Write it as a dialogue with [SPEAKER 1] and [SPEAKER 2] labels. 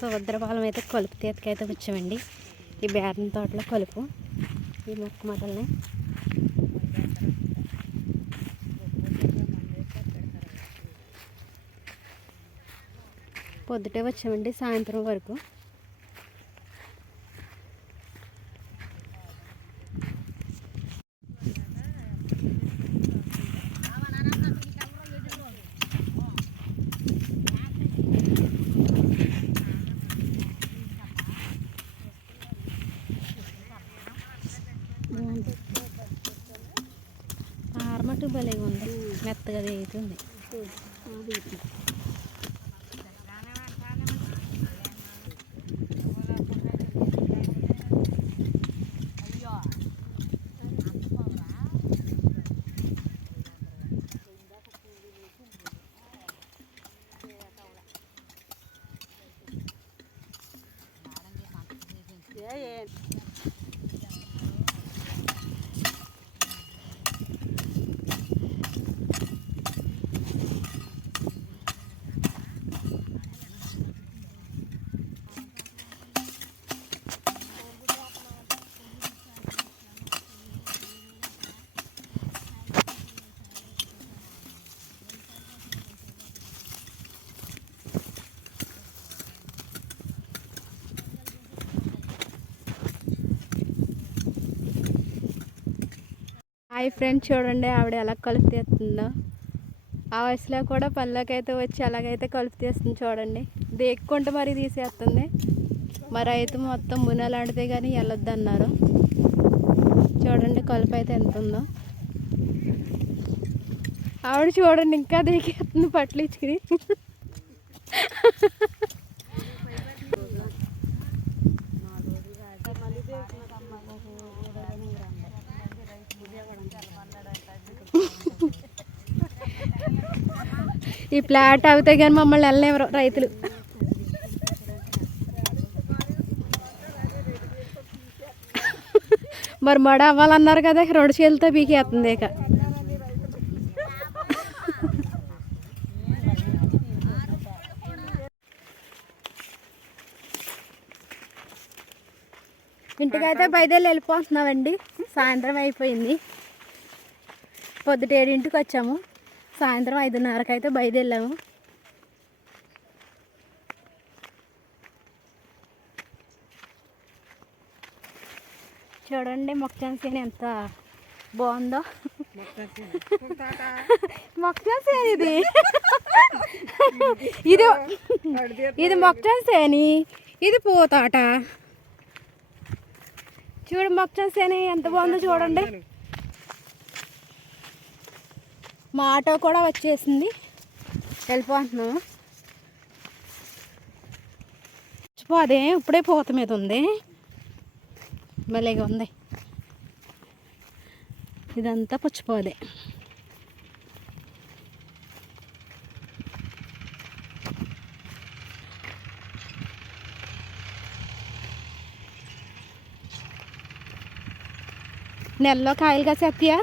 [SPEAKER 1] సుభద్రపాలెం అయితే కలుపు తీతకైతే వచ్చామండి. ఈ బేరం తోటలో కలుపు. ఈ మొక్క మొదలని. పొద్దుటే వచ్చామండి సాయంత్రం వరకు. ఆరమట్టు భలేగా ఉంది మెత్తగా అవుతుంది హాయ్ ఫ్రెండ్స్ చూడండి ఆవిడ ఎలా కలుపు తీస్తుందో. ఆ వయసులో కూడా పళ్ళకైతే వచ్చి ఎలాగైతే కలుపు తీస్తుంది చూడండి. దేక్కుంటే మరి తీసేస్తుంది. మరి అయితే మొత్తం మునలాంటిదే కానీ వెళ్ళొద్దు అన్నారు చూడండి కలుపు అయితే ఎంత ఉందో. ఆవిడ చూడండి ఇంకా దేకేస్తుంది పట్లు ఈ ప్లాట్ అవుతే కానీ మమ్మల్ని వెళ్ళలేవరు రైతులు. మరి మడ అవ్వాలన్నారు కదా రెండు చేతులతో పీకేస్తుంది ఇక. ఇంటికైతే బయదేళ్ళు వెళ్ళిపోతున్నామండి. సాయంత్రం అయిపోయింది. పొద్దుటేడింటికి వచ్చాము. సాయంత్రం ఐదున్నరకు అయితే బయలుదేరాము చూడండి మొక్కజొన్న సీన్ ఎంత బాగుందో. మొక్కజొన్న సేని ఇది. ఇది ఇది మొక్కజొన్న సేని ఇది పూతాట. చూడు మొక్కజొన్న సేని ఎంత బాగుందో చూడండి. మా ఆటో కూడా వచ్చేసింది. వెళ్ళిపోతున్నాము పోదే ఇప్పుడే పూత మీద ఉంది. భలేగా ఉంది. ఇదంతా పుచ్చిపోదే నెలలో కాయలు కాసేస్తాయా